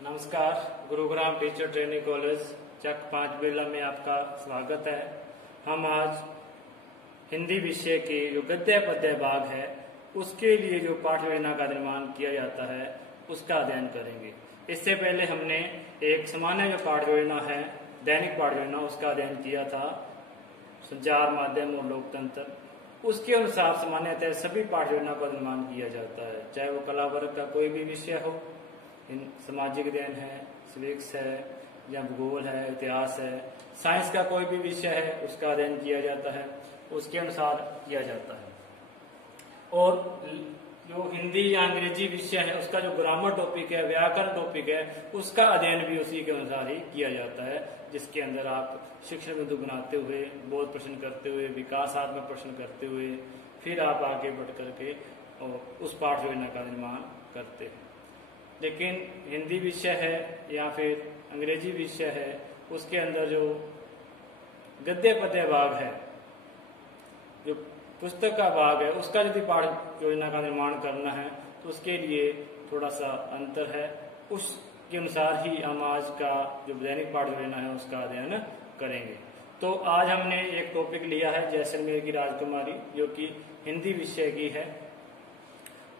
नमस्कार, Gurugram teacher training college चक 5 बेला में आपका स्वागत है। हम आज हिंदी विषय के जो गद्य पद्य भाग है उसके लिए जो पाठ योजना का निर्माण किया जाता है उसका अध्ययन करेंगे। इससे पहले हमने एक सामान्य जो पाठ योजना है, दैनिक पाठ योजना, उसका अध्ययन किया था, संचार माध्यम और लोकतंत्र। उसके अनुसार सामान्यतः सभी पाठ योजना का निर्माण किया जाता है, चाहे वो कला वर्ग का कोई भी विषय हो, सामाजिक अध्ययन है, सिविक्स है या भूगोल है, इतिहास है, साइंस का कोई भी विषय है उसका अध्ययन किया जाता है, उसके अनुसार किया जाता है। और जो हिंदी या अंग्रेजी विषय है उसका जो ग्रामर टॉपिक है, व्याकरण टॉपिक है, उसका अध्ययन भी उसी के अनुसार ही किया जाता है, जिसके अंदर आप शिक्षण बिंदु बनाते हुए, बोध प्रश्न करते हुए, विकासात्मक प्रश्न करते हुए फिर आप आगे बढ़ करके उस पाठ योजना का निर्माण करते हैं। लेकिन हिंदी विषय है या फिर अंग्रेजी विषय है, उसके अंदर जो गद्य पद्य भाग है, जो पुस्तक का भाग है, उसका यदि पाठ योजना का निर्माण करना है तो उसके लिए थोड़ा सा अंतर है। उसके अनुसार ही हम आज का जो दैनिक पाठ योजना है उसका अध्ययन करेंगे। तो आज हमने एक टॉपिक लिया है जैसलमेर की राजकुमारी, जो कि हिंदी विषय की है,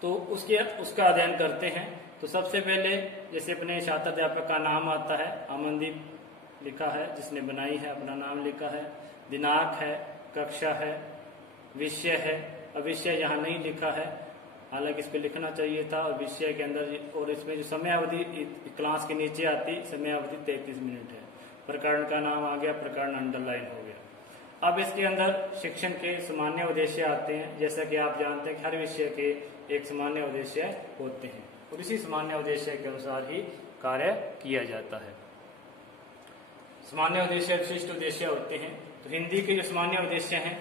तो उसका अध्ययन करते हैं। तो सबसे पहले जैसे अपने छात्र अध्यापक का नाम आता है, अमनदीप लिखा है, जिसने बनाई है, अपना नाम लिखा है, दिनांक है, कक्षा है, विषय है। अब विषय यहाँ नहीं लिखा है, हालांकि इस पे लिखना चाहिए था। और विषय के अंदर और इसमें जो समय अवधि क्लास के नीचे आती, समय अवधि 33 मिनट है। प्रकरण का नाम आ गया, प्रकरण अंडरलाइन हो गया। अब इसके अंदर शिक्षण के सामान्य उद्देश्य आते हैं। जैसा कि आप जानते हैं कि हर विषय के एक सामान्य उद्देश्य होते हैं और इसी सामान्य उद्देश्य के अनुसार ही कार्य किया जाता है। सामान्य उद्देश्य, विशिष्ट उद्देश्य होते हैं। तो हिंदी के जो सामान्य उद्देश्य हैं,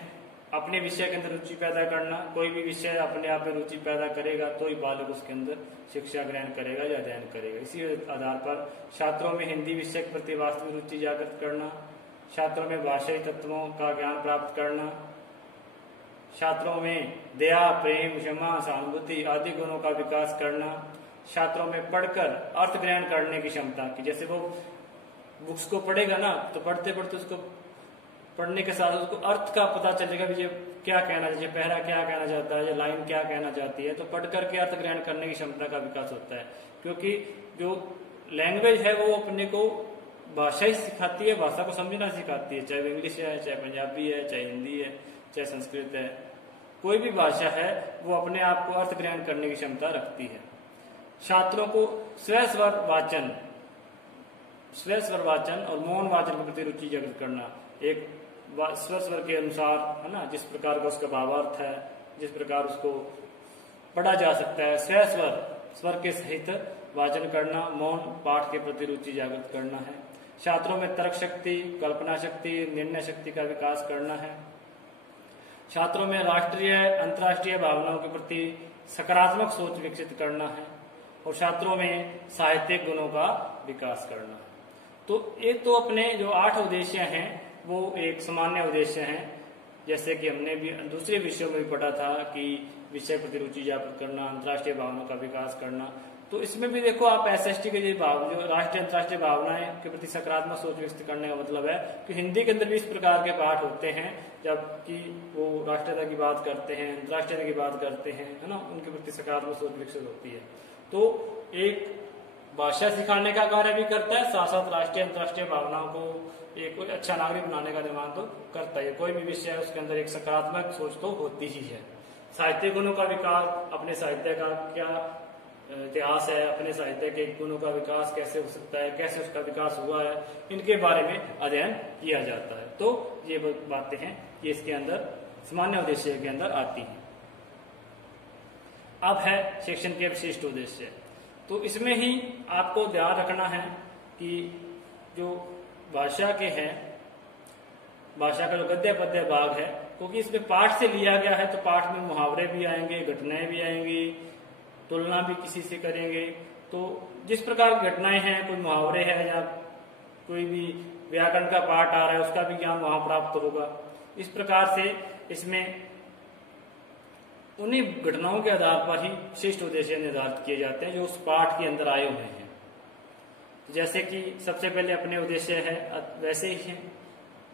अपने विषय के अंदर रुचि पैदा करना। कोई भी विषय अपने आप में रुचि पैदा करेगा तो ही बालक उसके अंदर शिक्षा ग्रहण करेगा या अध्ययन करेगा। इसी आधार पर छात्रों में हिंदी विषय के प्रति वास्तविक रुचि जागृत करना, छात्रों में भाषाई तत्वों का ज्ञान प्राप्त करना, छात्रों में दया, प्रेम, क्षमा, सहानुभूति आदि गुणों का विकास करना, छात्रों में पढ़कर अर्थ ग्रहण करने की क्षमता की। जैसे वो बुक्स को पढ़ेगा ना, तो पढ़ते पढ़ते उसको पढ़ने के साथ उसको अर्थ का पता चलेगा कि ये क्या कहना चाहिए, पहला क्या कहना चाहता है, ये लाइन क्या कहना चाहती है। तो पढ़ करके अर्थ ग्रहण करने की क्षमता का विकास होता है, क्योंकि जो लैंग्वेज है वो अपने को भाषा ही सिखाती है, भाषा को समझना सिखाती है, चाहे इंग्लिश है, चाहे पंजाबी है, चाहे हिंदी है, चाहे संस्कृत है। कोई भी भाषा है वो अपने आप को अर्थ ग्रहण करने की क्षमता रखती है। छात्रों को स्वस्वर वाचन और मौन वाचन के प्रति रुचि जागृत करना। एक स्वस्वर के अनुसार, है ना, जिस प्रकार का उसका भावार्थ है, जिस प्रकार उसको पढ़ा जा सकता है, स्वर के सहित वाचन करना, मौन पाठ के प्रति रुचि जागृत करना है। छात्रों में तर्क शक्ति, कल्पना शक्ति, निर्णय शक्ति का विकास करना है। छात्रों में राष्ट्रीय अंतर्राष्ट्रीय भावनाओं के प्रति सकारात्मक सोच विकसित करना है और छात्रों में साहित्यिक गुणों का विकास करना है। तो एक तो अपने जो 8 उद्देश्य हैं वो एक सामान्य उद्देश्य हैं, जैसे कि हमने भी दूसरे विषयों में भी पढ़ा था कि विषय प्रति रुचि जागृत करना, अंतर्राष्ट्रीय भावनाओं का विकास करना। तो इसमें भी देखो आप एसएसटी के जो राष्ट्रीय अंतर्राष्ट्रीय भावनाएं के प्रति सकारात्मक सोच विकसित करने का मतलब है कि हिंदी के अंदर भी इस प्रकार के पाठ होते हैं, जबकि वो राष्ट्रीयता की बात करते हैं, अंतर्राष्ट्रीयता की बात करते हैं, है ना, उनके प्रति सकारात्मक सोच विकसित होती है। तो एक भाषा सिखाने का कार्य भी करता है, साथ साथ राष्ट्रीय अंतर्राष्ट्रीय भावनाओं को एक अच्छा नागरिक बनाने का निर्माण तो करता है। कोई भी विषय है उसके अंदर एक सकारात्मक सोच तो होती ही है। साहित्य गुणों का विकास, अपने साहित्य का क्या इतिहास है, अपने साहित्य के गुणों का विकास कैसे हो सकता है, कैसे उसका विकास हुआ है, इनके बारे में अध्ययन किया जाता है। तो ये बातें हैं, ये इसके अंदर सामान्य उद्देश्य के अंदर आती हैं। अब है शिक्षण के विशिष्ट उद्देश्य। तो इसमें ही आपको ध्यान रखना है कि जो भाषा के हैं, भाषा का जो गद्य पद्य भाग है, क्योंकि इसमें पाठ से लिया गया है, तो पाठ में मुहावरे भी आएंगे, घटनाएं भी आएंगी, तुलना भी किसी से करेंगे। तो जिस प्रकार की घटनाएं हैं, कोई मुहावरे है या कोई भी व्याकरण का पाठ आ रहा है, उसका भी ज्ञान वहां प्राप्त होगा। इस प्रकार से इसमें उन्हीं घटनाओं के आधार पर ही विशिष्ट उद्देश्य निर्धारित किए जाते हैं जो उस पाठ के अंदर आए हुए हैं। जैसे कि सबसे पहले अपने उद्देश्य है, वैसे ही है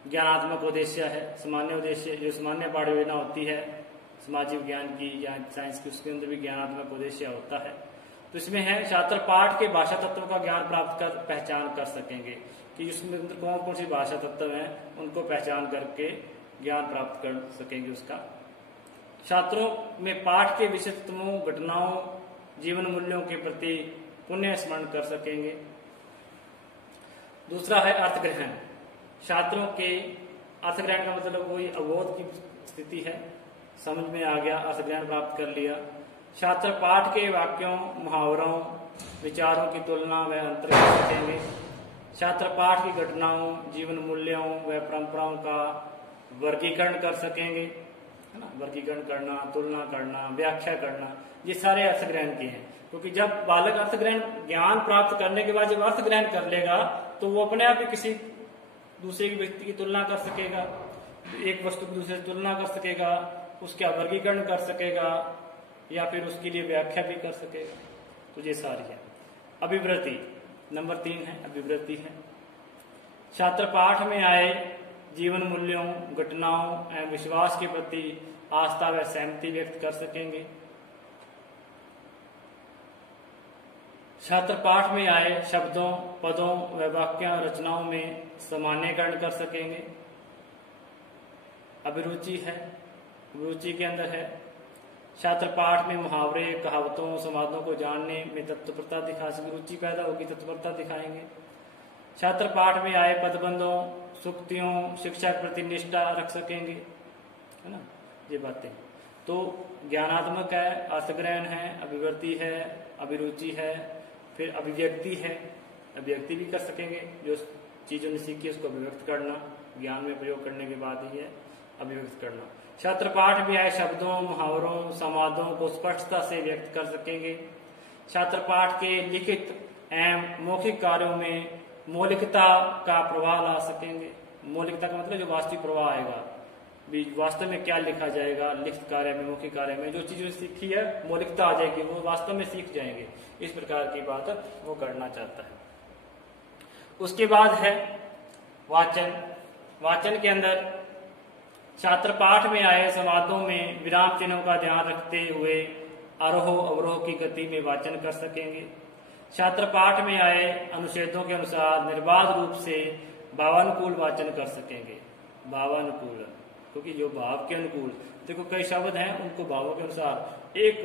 ज्ञानात्मक उद्देश्य है, सामान्य उद्देश्य जो सामान्य पाठ योजना होती है सामाजिक विज्ञान की या साइंस की, उसके अंदर भी ज्ञानात्मक उद्देश्य होता है। तो इसमें है छात्र पाठ के भाषा तत्वों का ज्ञान प्राप्त कर पहचान कर सकेंगे कि उसमें अंदर कौन कौन सी भाषा तत्व हैं, उनको पहचान करके ज्ञान प्राप्त कर सकेंगे उसका। छात्रों में पाठ के विषय तत्वों, घटनाओं, जीवन मूल्यों के प्रति पुण्य स्मरण कर सकेंगे। दूसरा है अर्थग्रहण। छात्रों के अर्थग्रहण का मतलब वही अवबोध की स्थिति है, समझ में आ गया, अर्थग्रहण प्राप्त कर लिया। छात्र पाठ के वाक्यों, मुहावरों, विचारों की तुलना व अंतर कर सकेंगे। छात्र पाठ की घटनाओं, जीवन मूल्यों व परंपराओं का वर्गीकरण कर सकेंगे, है ना। वर्गीकरण करना, तुलना करना, व्याख्या करना, ये सारे अर्थग्रहण के हैं। क्योंकि जब बालक अर्थग्रहण ज्ञान प्राप्त करने के बाद जब अर्थग्रहण कर लेगा तो वो अपने आप ही किसी दूसरे व्यक्ति की तुलना कर सकेगा, एक वस्तु की दूसरे से तुलना कर सकेगा, उसका वर्गीकरण कर सकेगा या फिर उसके लिए व्याख्या भी कर सकेगा। तो ये सारी है। अभिवृत्ति नंबर 3 है, अभिवृत्ति है। छात्र पाठ में आए जीवन मूल्यों, घटनाओं एवं विश्वास के प्रति आस्था व सहमति व्यक्त कर सकेंगे। छात्र पाठ में आए शब्दों, पदों व वाक्यों, रचनाओं में सामान्यकरण कर सकेंगे। अभिरुचि है, रुचि के अंदर है छात्र पाठ में मुहावरे, कहावतों, संवादों को जानने में तत्परता दिखा सके, रुचि पैदा होगी, तत्परता दिखाएंगे। छात्र पाठ में आए पदबंधों, सूक्तियों, शिक्षा के प्रति निष्ठा रख सकेंगे, है ना। ये बातें तो ज्ञानात्मक है, अर्थग्रहण है, अभिवृत्ति है, अभिरुचि है, फिर अभिव्यक्ति है, अभिव्यक्ति भी कर सकेंगे, जो चीजों ने सीखी उसको अभिव्यक्त करना, ज्ञान में प्रयोग करने के बाद ही है अभिव्यक्त करना। छात्र पाठ में आए शब्दों, मुहावरों, संवादों को स्पष्टता से व्यक्त कर सकेंगे। छात्र पाठ के लिखित एवं मौखिक कार्यों में मौलिकता का प्रवाह ला सकेंगे। मौलिकता का मतलब जो वास्तविक प्रवाह आएगा, वास्तव में क्या लिखा जाएगा, लिखित कार्य में, मौखिक कार्य में जो चीजें सीखी है मौलिकता आ जाएगी, वो वास्तव में सीख जाएंगे। इस प्रकार की बात वो करना चाहता है। उसके बाद है वाचन। वाचन के अंदर छात्र पाठ में आए संवादों में विराम चिन्हों का ध्यान रखते हुए आरोह अवरोह की गति में वाचन कर सकेंगे। छात्र पाठ में आए अनुच्छेदों के अनुसार निर्बाध रूप से भावानुकूल वाचन कर सकेंगे। भावानुकूल क्योंकि जो भाव के अनुकूल, देखो कई शब्द हैं उनको भावों के अनुसार, एक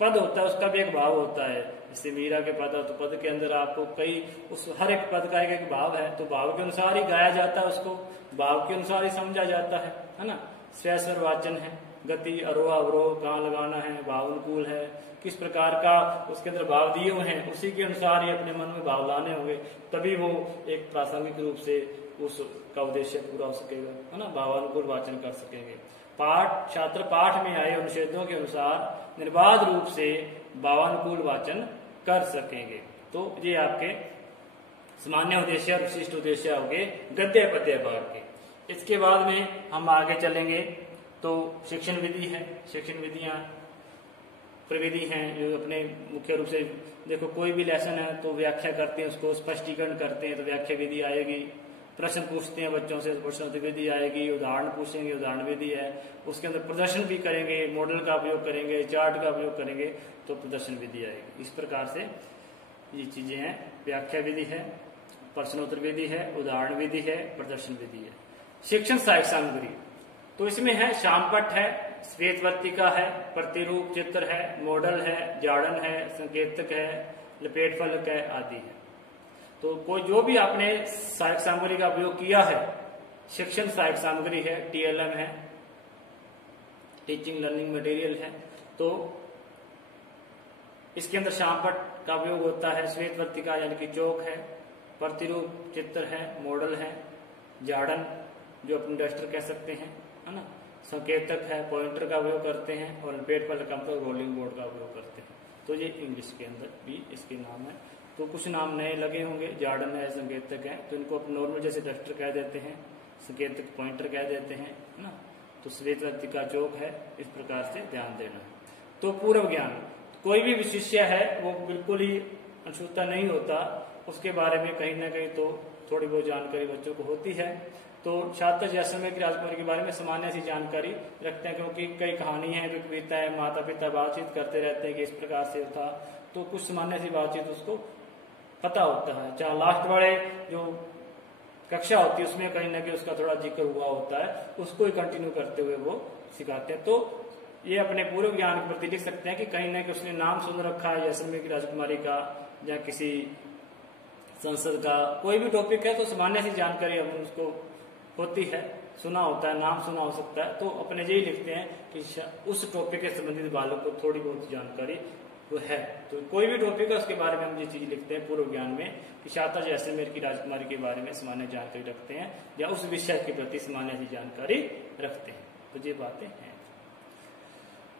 पद होता है उसका भी एक भाव होता है। जैसे मीरा के पद, तो पद के अंदर आपको कई उस हर एक पद का एक भाव है, तो भाव के अनुसार ही गाया जाता है, उसको भाव के अनुसार ही समझा जाता है ना। स्वैस्वर वाचन है, गति, अरोह अवरोह कहाँ लगाना है, भावानुकूल है, किस प्रकार का उसके अंदर भाव दिए हुए हैं, उसी के अनुसार ही अपने मन में भाव लाने होंगे, तभी वो एक प्रासंगिक रूप से उसका उद्देश्य पूरा हो सकेगा, है ना। भावानुकूल वाचन कर सकेंगे। पाठ, छात्र पाठ में आए अनुच्छेदों के अनुसार निर्बाध रूप से भावानुकूल वाचन कर सकेंगे। तो ये आपके सामान्य उद्देश्य और विशिष्ट उद्देश्य हो गए गद्य पद्य भाग के। इसके बाद में हम आगे चलेंगे तो शिक्षण विधि है। शिक्षण विधियां प्रविधि हैं जो अपने मुख्य रूप से, देखो कोई भी लेसन है तो व्याख्या करते हैं, उसको स्पष्टीकरण करते हैं तो व्याख्या विधि आएगी। प्रश्न पूछते हैं बच्चों से, प्रश्न विधि आएगी। उदाहरण पूछेंगे, उदाहरण विधि है। उसके अंदर प्रदर्शन भी करेंगे, मॉडल का उपयोग करेंगे, चार्ट का उपयोग करेंगे तो प्रदर्शन विधि आएगी। इस प्रकार से ये चीजें हैं। व्याख्या विधि है, प्रश्नोत्तर विधि है, उदाहरण विधि है, प्रदर्शन विधि है। शिक्षण सहायक सामग्री तो इसमें है शामपट है, श्वेतवर्तिका है, प्रतिरूप चित्र है, मॉडल है, जाड़न है, संकेतक है, लपेट फलक है आदि है। तो कोई जो भी आपने सहायक सामग्री का उपयोग किया है, शिक्षण सहायक सामग्री है, TLM है, टीचिंग लर्निंग मटेरियल है, तो इसके अंदर शामपट का उपयोग होता है, श्वेतवर्तिका यानी कि चौक है, प्रतिरूप चित्र है, मॉडल है, जाड़न जो अपने डस्टर कह सकते हैं, है ना, संकेतक है, पॉइंटर का उपयोग करते हैं, और लपेट फलक का मतलब रोलिंग बोर्ड का उपयोग करते हैं। तो ये इंग्लिश के अंदर भी इसके नाम है। तो कुछ नाम नए लगे होंगे, जार्डन है, संकेतक है, तो इनको नॉर्मल जैसे डस्टर कह देते हैं, संकेतक पॉइंटर कह देते हैं, है ना। तो श्वेतवर्तिका चौक है, इस प्रकार से ध्यान देना। तो पूर्व ज्ञान, कोई भी विशिष्य है वो बिल्कुल ही अनशुद्धता नहीं होता, उसके बारे में कहीं ना कहीं तो थोड़ी बहुत जानकारी बच्चों को होती है। तो छात्र जैसलमेर की राजकुमारी के बारे में सामान्य सी जानकारी रखते हैं, क्योंकि कई कहानी है, जो कविता है, माता पिता बातचीत करते रहते हैं कि इस प्रकार से था, तो कुछ सामान्य सी बातचीत उसको पता होता है। जहाँ लास्ट वाले जो कक्षा होती है उसमें कहीं ना कहीं उसका थोड़ा जिक्र हुआ होता है, उसको ही कंटिन्यू करते हुए वो सिखाते हैं। तो ये अपने पूर्व ज्ञान के प्रति लिख सकते हैं कि कहीं ना कहीं उसने नाम सुन रखा है जैसलमेर की राजकुमारी का, या किसी संसद का, कोई भी टॉपिक है तो सामान्य सी जानकारी हम उसको होती है, सुना होता है, नाम सुना हो सकता है, तो अपने यही लिखते हैं कि उस टॉपिक के संबंधित बालों को थोड़ी बहुत जानकारी वो है। तो कोई भी टॉपिक है उसके बारे में हम ये चीज लिखते हैं पूर्व ज्ञान में कि छात्र जैसलमेर की राजकुमारी के बारे में सामान्य जानकारी रखते हैं, या उस विषय के प्रति सामान्य सी जानकारी रखते हैं। तो ये बातें हैं।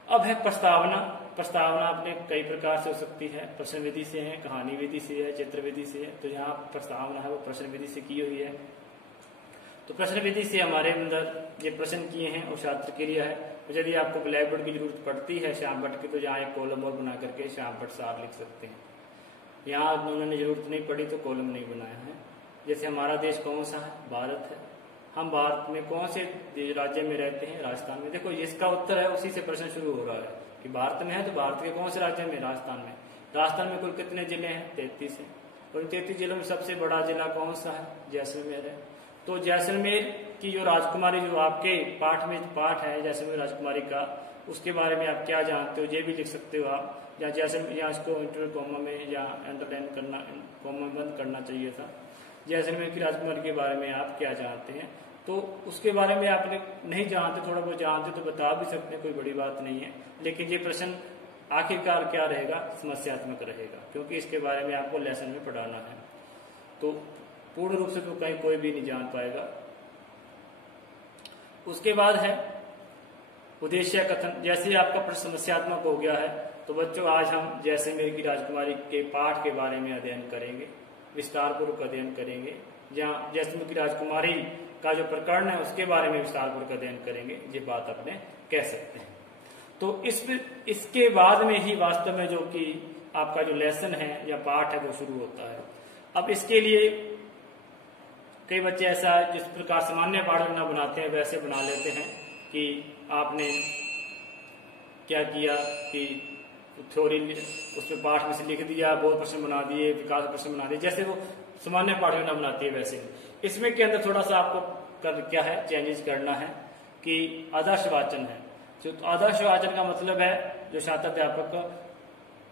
अब है प्रस्तावना। प्रस्तावना अपने कई प्रकार से हो सकती है, प्रश्न विधि से है, कहानी विधि से है, चित्र विधि से है। तो यहाँ प्रस्तावना है वो प्रश्न विधि से की हुई है। तो प्रश्न विधि से हमारे अंदर ये प्रश्न किए हैं और छात्र क्रिया है। तो यदि आपको ब्लैक बोर्ड की जरूरत पड़ती है श्याम भट्ट की, तो यहाँ एक कॉलम और बना करके श्याम भट्ट सार लिख सकते हैं। यहाँ उन्होंने जरूरत नहीं पड़ी तो कॉलम नहीं बनाया है। जैसे हमारा देश कौन सा है? भारत है। हम भारत में कौन से राज्य में रहते हैं? राजस्थान में। देखो इसका उत्तर है, उसी से प्रश्न शुरू हो रहा है कि भारत में है तो भारत के कौन से राज्य में? राजस्थान में। राजस्थान में कुल कितने जिले हैं? 33 है। और इन 33 जिलों में सबसे बड़ा जिला कौन सा है? जैसलमेर है। तो जैसलमेर की जो राजकुमारी, जो आपके पाठ में पाठ है जैसलमेर राजकुमारी का, उसके बारे में आप क्या जानते हो ये भी लिख सकते हो आप। या जैसलमेर, या इसको इंटर कॉमा में या अंडरलाइन करना, कॉमा बंद करना चाहिए था। जैसलमेर की राजकुमारी के बारे में आप क्या जानते हैं? तो उसके बारे में आपने नहीं जानते, थोड़ा बहुत जानते तो बता भी सकते हैं, कोई बड़ी बात नहीं है। लेकिन ये प्रश्न आखिरकार क्या रहेगा? समस्यात्मक रहेगा, क्योंकि इसके बारे में आपको लेसन में पढ़ाना है। तो पूर्ण रूप से तो कहीं कोई भी नहीं जान पाएगा। उसके बाद है उद्देश्य कथन। जैसे आपका प्रश्न समस्यात्मक हो गया है, तो बच्चों आज हम जैसलमेर की राजकुमारी के पाठ के बारे में अध्ययन करेंगे, विस्तार पूर्वक अध्ययन करेंगे। जहाँ जैसलमेर की राजकुमारी का जो प्रकरण है उसके बारे में विस्तार पूर्वक अध्ययन करेंगे, ये बात अपने कह सकते हैं। तो इसके बाद में ही वास्तव में जो कि आपका जो लेसन है या पाठ है वो शुरू होता है। अब इसके लिए कई बच्चे ऐसा जिस प्रकार सामान्य पाठ योजना बनाते हैं वैसे बना लेते हैं कि आपने क्या किया कि थ्योरी उसमें पाठ में से लिख दिया, बहुत प्रश्न बना दिए, विकास प्रश्न बना दिए, जैसे वो सामान्य पाठ योजना बनाती है वैसे। इसमें के अंदर थोड़ा सा आपको क्या है चेंजेस करना है कि आदर्श वाचन है। जो आदर्श वाचन का मतलब है जो छात्र अध्यापक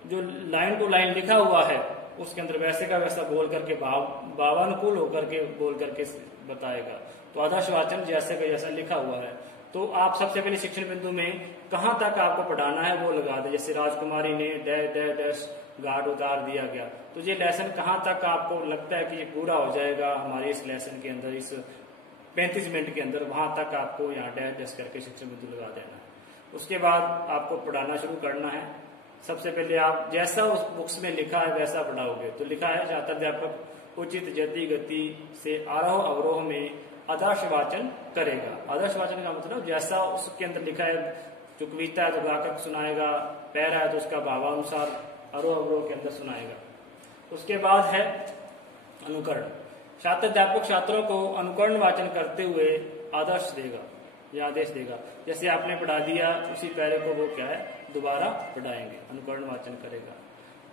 जो लाइन टू लाइन लिखा हुआ है उसके अंदर वैसे का वैसा बोल करके भावानुकूल होकर के बोल करके बताएगा। तो आदर्श वाचन जैसे का जैसा लिखा हुआ है। तो आप सबसे पहले शिक्षण बिंदु में कहाँ तक आपको पढ़ाना है वो लगा दे। जैसे राजकुमारी ने डैश डैश डैश गार्ड उतार दिया गया, तो ये लेसन कहाँ तक आपको लगता है कि ये पूरा हो जाएगा हमारे इस लेसन के अंदर, इस 35 मिनट के अंदर, वहां तक आपको यहाँ डैश डैश करके शिक्षण बिंदु लगा देना है। उसके बाद आपको पढ़ाना शुरू करना है। सबसे पहले आप जैसा उस बुक्स में लिखा है वैसा पढ़ाओगे। तो लिखा है छात्र अध्यापक उचित जति गति से आरोह अवरोह में आदर्श वाचन करेगा। आदर्श वाचन का मतलब जैसा उसके अंदर लिखा है, जो कविता है तो गाकर सुनाएगा, पैरा है तो उसका भावानुसार आरोह अवरोह के अंदर सुनाएगा। उसके बाद है अनुकरण। छात्र अध्यापक छात्रों को अनुकरण वाचन करते हुए आदर्श देगा या आदेश देगा। जैसे आपने पढ़ा दिया उसी पैरे को वो क्या है दोबारा पढ़ाएंगे, अनुकरण वाचन करेगा।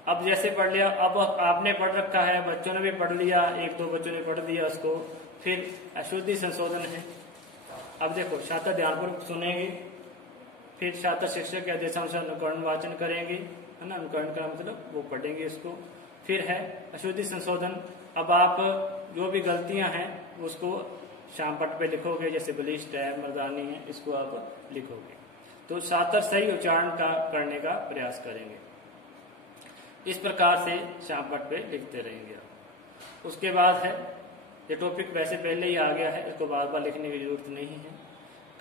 अब जैसे पढ़ लिया, अब आपने पढ़ रखा है, बच्चों ने भी पढ़ लिया, एक दो बच्चों ने पढ़ दिया उसको, फिर अशुद्धि संशोधन है। अब देखो छात्र ध्यानपूर्वक सुनेंगे, फिर छात्र शिक्षक के आदेशानुसार अनुकरण वाचन करेंगे, है ना। अनुकरण का मतलब वो पढ़ेंगे इसको। फिर है अशुद्धि संशोधन। अब आप जो भी गलतियां हैं उसको श्यामपट्ट पे लिखोगे, जैसे बलिष्ठ है, मर्दानी है, इसको आप लिखोगे। तो छात्र सही उच्चारण का करने का प्रयास करेंगे। इस प्रकार से श्यामपट्ट पे लिखते रहेंगे आप। उसके बाद है ये टॉपिक वैसे पहले ही आ गया है, इसको बार बार लिखने की जरूरत नहीं है।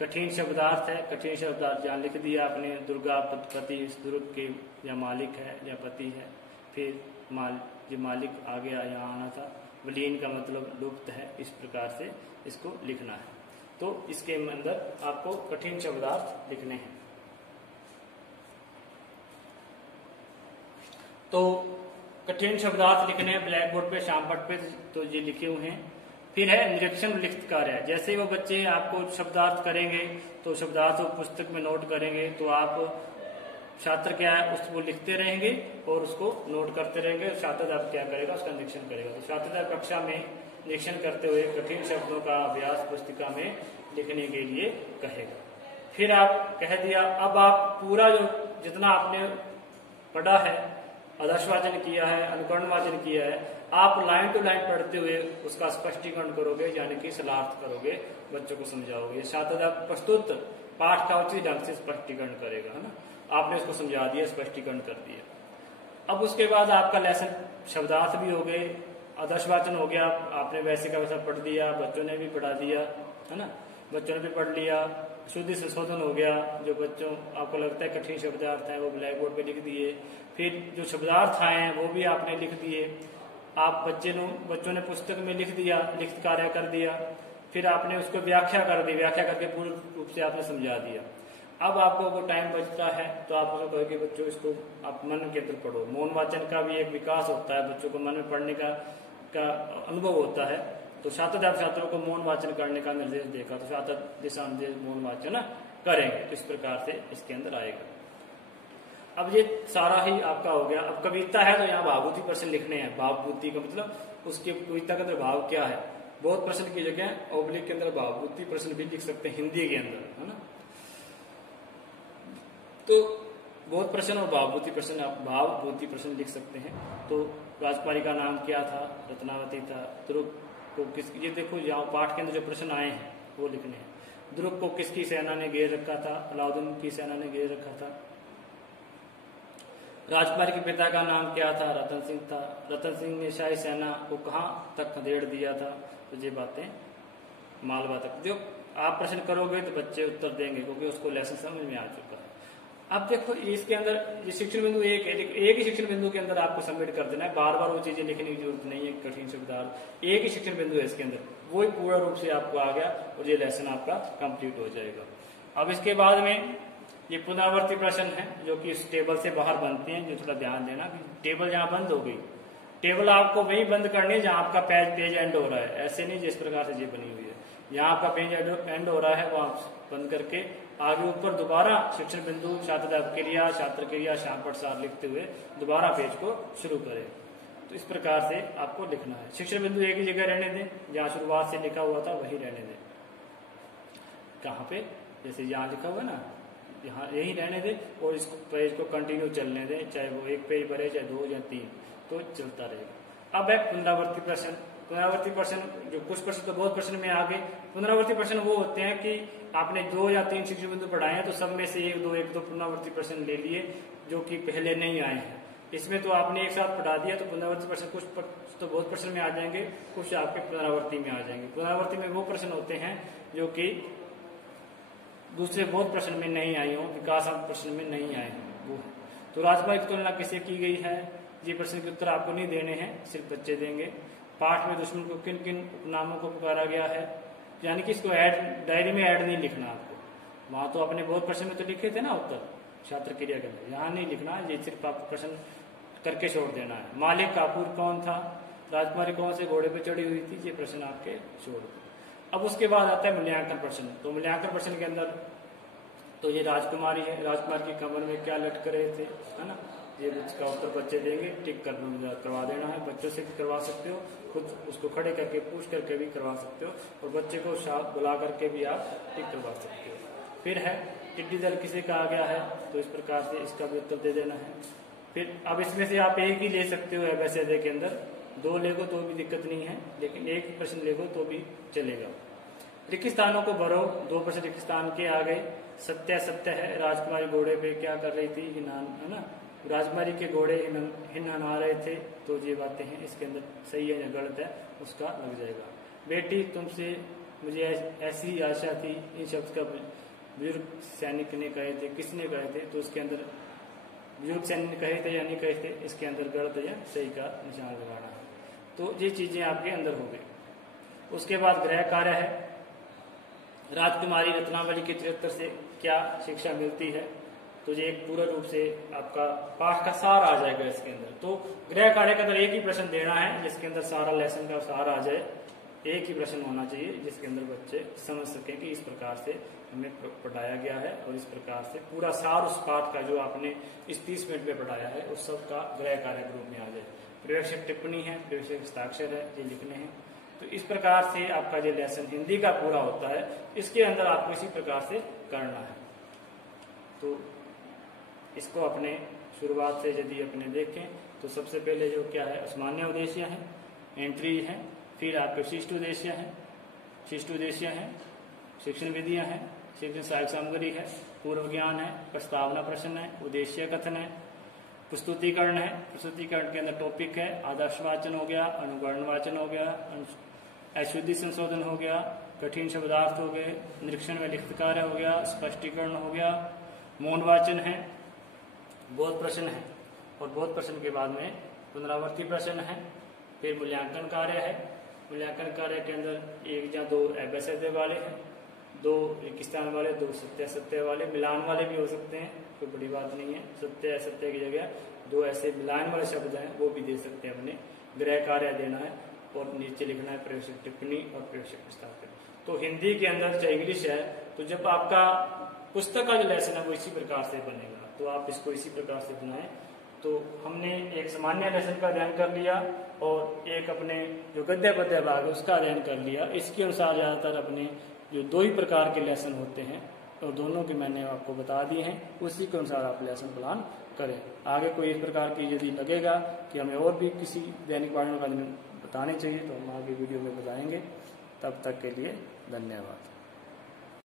कठिन शब्दार्थ है। कठिन शब्दार्थ जहाँ लिख दिया आपने, दुर्गा पति, इस दुर्ग के या मालिक है या पति है। फिर जो मालिक आ गया यहाँ आना था। विलीन का मतलब लुप्त है। इस प्रकार से इसको लिखना है। तो इसके अंदर आपको कठिन शब्दार्थ लिखने हैं। तो कठिन शब्दार्थ लिखने हैं ब्लैक बोर्ड पे, शाम पट पे, तो ये लिखे हुए हैं। फिर है निरीक्षण लिखित कार्य। जैसे ही वो बच्चे आपको शब्दार्थ करेंगे तो शब्दार्थ वो पुस्तक में नोट करेंगे, तो आप छात्र क्या है उसको लिखते रहेंगे और उसको नोट करते रहेंगे। छात्र आप क्या करेगा, उसका निरीक्षण करेगा। तो छात्र कक्षा में निरीक्षण करते हुए कठिन शब्दों का अभ्यास पुस्तिका में लिखने के लिए कहेगा। फिर आप कह दिया, अब आप पूरा जो जितना आपने पढ़ा है, आदर्शवाचन किया है, अनुकरण वाचन किया है, आप लाइन टू लाइन पढ़ते हुए उसका स्पष्टीकरण करोगे, यानी कि सलार्थ करोगे, बच्चों को समझाओगे। छात्र प्रस्तुत पाठ का उचित ढंग से स्पष्टीकरण करेगा, है ना। आपने उसको समझा दिया, स्पष्टीकरण कर दिया। अब उसके बाद आपका लेसन शब्दार्थ भी हो गए, आदर्शवाचन हो गया, आपने वैसे का वैसा पढ़ दिया, बच्चों ने भी पढ़ा दिया, है ना, बच्चों ने भी पढ़ लिया। शुद्धि संशोधन हो गया, जो बच्चों आपको लगता है कठिन शब्दार्थ है वो ब्लैक बोर्ड पे लिख दिए। फिर जो शब्दार्थ आए हैं वो भी आपने लिख दिए। आप बच्चों ने पुस्तक में लिख दिया, लिखित कार्य कर दिया। फिर आपने उसको व्याख्या कर दी, व्याख्या करके पूर्ण रूप से आपने समझा दिया। अब आपको वो टाइम बचता है तो आप उसको कहोगे बच्चों इसको आप मन के अंदर पढ़ो। मौन वाचन का भी एक विकास होता है, बच्चों को मन में पढ़ने का अनुभव होता है। तो छात्रों को मौन वाचन करने का निर्देश देगा, तो छात्र दिशा निर्देश मौन वाचन करेंगे। तो इस प्रकार से इसके अंदर आएगा। अब ये सारा ही आपका हो गया। अब कविता है तो यहाँ भावभूति प्रश्न लिखने हैं। भावभूति का मतलब उसकी कविता के अंदर भाव क्या है। बहुत प्रश्न की जगह ओब्लिक के अंदर भावभूति प्रश्न भी लिख सकते हैं हिंदी के अंदर, है ना। तो बहुत प्रश्न और भावभूति प्रश्न, आप भावभूति प्रश्न लिख सकते हैं। तो राजकुमारी का नाम क्या था, रत्नावती था। ध्रुव को किस, ये देखो यहाँ पाठ के अंदर जो प्रश्न आए हैं वो लिखने हैं। ध्रुव को किसकी सेना ने घेर रखा था, अलाउद्दीन की सेना ने घेर रखा था। राजकुमारी के पिता का नाम क्या था, रतन सिंह था। रतन सिंह ने शाही सेना को कहाँ तक खदेड़ दिया था। तो ये बातें मालवा तक। जो आप प्रश्न करोगे तो बच्चे उत्तर देंगे, क्योंकि उसको लेसन समझ में आ चुका है। अब देखो इसके अंदर ये शिक्षण बिंदु एक है, एक ही शिक्षण बिंदु के अंदर आपको सबमिट कर देना है। बार बार वो चीजें लिखने की जरूरत नहीं है, कठिन शब्दार्थ एक ही शिक्षण बिंदु है इसके अंदर, वो ही पूर्ण रूप से आपको आ गया और ये लेसन आपका कंप्लीट हो जाएगा। अब इसके बाद में ये पुनरावर्ती प्रश्न है जो कि इस टेबल से बाहर बनते हैं। जो थोड़ा ध्यान देना कि टेबल जहाँ बंद हो गई, टेबल आपको वही बंद करनी है जहाँ आपका पेज एंड हो रहा है। ऐसे नहीं जिस प्रकार से ये बनी हुई है, यहाँ आपका पेज एंड हो रहा है वो आप बंद करके आगे ऊपर दोबारा शिक्षण बिंदु, छात्र क्रिया, छात्र क्रिया, शाम पट सार लिखते हुए दोबारा पेज को शुरू करें। तो इस प्रकार से आपको लिखना है। शिक्षण बिंदु एक ही जगह रहने दें, जहाँ शुरुआत से लिखा हुआ था वही रहने दें। कहाँ पे, जैसे यहाँ लिखा हुआ ना, यहाँ यही रहने दें और इस पेज को कंटिन्यू चलने दें, चाहे वो एक पेज भरे चाहे 2 या 3, तो चलता रहेगा। अब है पुनरावर्ती प्रश्न। पुनरावर्ती प्रश्न जो कुछ प्रश्न तो बहुत प्रश्न में आ गए। पुनरावर्ती प्रश्न वो होते हैं कि आपने 2 या 3 शिक्षण बिंदु पढ़ाए हैं, तो सब में से एक दो पुनरावर्ती प्रश्न ले लिए जो कि पहले नहीं आए हैं। इसमें तो आपने एक साथ पढ़ा दिया, तो पुनरावर्ती प्रश्न कुछ तो बहुत प्रश्न में आ जाएंगे, कुछ आपके पुनरावर्ती में आ जाएंगे। पुनरावर्ती में वो प्रश्न होते हैं जो कि दूसरे बहुत प्रश्न में नहीं आए हों, विकासात्मक प्रश्न में नहीं आए हों, वो है। तो राजकुमारी की तुलना किससे की गई है, ये प्रश्न के उत्तर आपको नहीं देने हैं, सिर्फ बच्चे देंगे। पाठ में दुश्मन को किन किन उपनामों को पुकारा गया है, यानी कि इसको डायरी में ऐड नहीं लिखना आपको। वहां तो आपने बहुत प्रश्न में तो लिखे थे ना उत्तर छात्र क्रिया के अंदर, यहाँ नहीं लिखना है, ये सिर्फ आपको प्रश्न करके छोड़ देना है। मालिक काफूर कौन था, राजकुमारी कौन से घोड़े पे चढ़ी हुई थी, ये प्रश्न आपके छोड़ दो। अब उसके बाद आता है मूल्यांकन प्रश्न। तो मूल्यांकन प्रश्न के अंदर तो ये राजकुमारी है, राजकुमार की कमर में क्या लटक रहे थे, है ना, ये इसका उत्तर बच्चे देंगे। टिक करवा देना है, बच्चों से भी करवा सकते हो, खुद उसको खड़े करके पूछ करके भी करवा सकते हो, और बच्चे को बुला करके भी आप टिक करवा सकते हो। फिर है टिड्डी दल किसे कहा गया है, तो इस प्रकार से इसका भी उत्तर दे देना है। फिर अब इसमें से आप एक ही ले सकते हो एबीसीडी के अंदर, 2 लेगो तो भी दिक्कत नहीं है, लेकिन एक प्रश्न लेगो तो भी चलेगा। रिक्त स्थानों को भरो, 2 प्रश्न रिक्त स्थान के आ गए। सत्य सत्य है, राजकुमारी घोड़े पे क्या कर रही थी, हिनान, है ना, राजकुमारी के घोड़े हिनहना रहे थे, तो ये बातें हैं इसके अंदर सही है या गलत है उसका लग जाएगा। बेटी तुमसे मुझे ऐसी आशा थी, इन शब्द का बुजुर्ग सैनिक ने कहे थे, किसने कहे थे, तो उसके अंदर बुजुर्ग सैनिक कहे थे या नहीं कहे थे, इसके अंदर गलत या सही का निशान लगाना है। तो ये चीजें आपके अंदर हो गई। उसके बाद गृह कार्य है, राजकुमारी रत्नावली की 73 से क्या शिक्षा मिलती है, तो ये एक पूरा रूप से आपका पाठ का सार आ जाएगा इसके अंदर। तो गृह कार्य के अंदर एक ही प्रश्न देना है जिसके अंदर सारा लेसन का सार आ जाए, एक ही प्रश्न होना चाहिए जिसके अंदर बच्चे समझ सकें कि इस प्रकार से हमें पढ़ाया गया है और इस प्रकार से पूरा सार उस पाठ का जो आपने इस 30 मिनट में पढ़ाया है उस सब का गृह कार्य ग्रुप में आ जाए। पर्यवेक्षक टिप्पणी है, पर्यवेक्षक हस्ताक्षर है, ये लिखने हैं। तो इस प्रकार से आपका जो लेसन हिंदी का पूरा होता है, इसके अंदर आपको इसी प्रकार से करना है। तो इसको अपने शुरुआत से यदि अपने देखें तो सबसे पहले जो क्या है, सामान्य उद्देश्य है, एंट्री है, फिर आपके शिष्ट उद्देश्य है, शिष्ट उद्देश्य है, शिक्षण विधियां हैं, शिक्षण सहायक सामग्री है, पूर्व ज्ञान है, प्रस्तावना प्रश्न है, उद्देश्य कथन है, प्रस्तुतिकरण है, प्रस्तुतिकरण के अंदर टॉपिक है, आदर्श वाचन हो गया, अनुकरण वाचन हो गया, अशुद्धि संशोधन हो गया, कठिन शब्दार्थ हो गए, निरीक्षण में लिखित कार्य हो गया, स्पष्टीकरण हो गया, मौन वाचन है, बोध प्रश्न है और बोध प्रश्न के बाद में पुनरावर्ती प्रश्न है, फिर मूल्यांकन कार्य है। मूल्यांकन कार्य के अंदर एक या दो अभ्यास वाले हैं, दो एक स्थान वाले, दो सत्य असत्य वाले, मिलान वाले भी हो सकते हैं, कोई बड़ी बात नहीं है। सत्य असत्य की जगह दो ऐसे मिलान वाले शब्द हैं वो भी दे सकते हैं। अपने गृह कार्य देना है और नीचे लिखना है पर्यवेक्षक टिप्पणी और पर्यवेक्षक हस्ताक्षर। तो हिंदी के अंदर चाहे इंग्लिश है तो जब आपका पुस्तक का जो लेसन है वो इसी प्रकार से बनेगा, तो आप इसको इसी प्रकार से बनाएं। तो हमने एक सामान्य लेसन का अध्ययन कर लिया और एक अपने जो गद्य पद्य भाग है उसका अध्ययन कर लिया। इसके अनुसार ज्यादातर अपने जो दो ही प्रकार के लेसन होते हैं और दोनों के मैंने आपको बता दिए हैं, उसी के अनुसार आप लेसन प्लान करें। आगे कोई इस प्रकार की यदि लगेगा कि हमें और भी किसी दैनिक पाठों का बताने चाहिए तो हम आगे वीडियो में बताएंगे। तब तक के लिए धन्यवाद।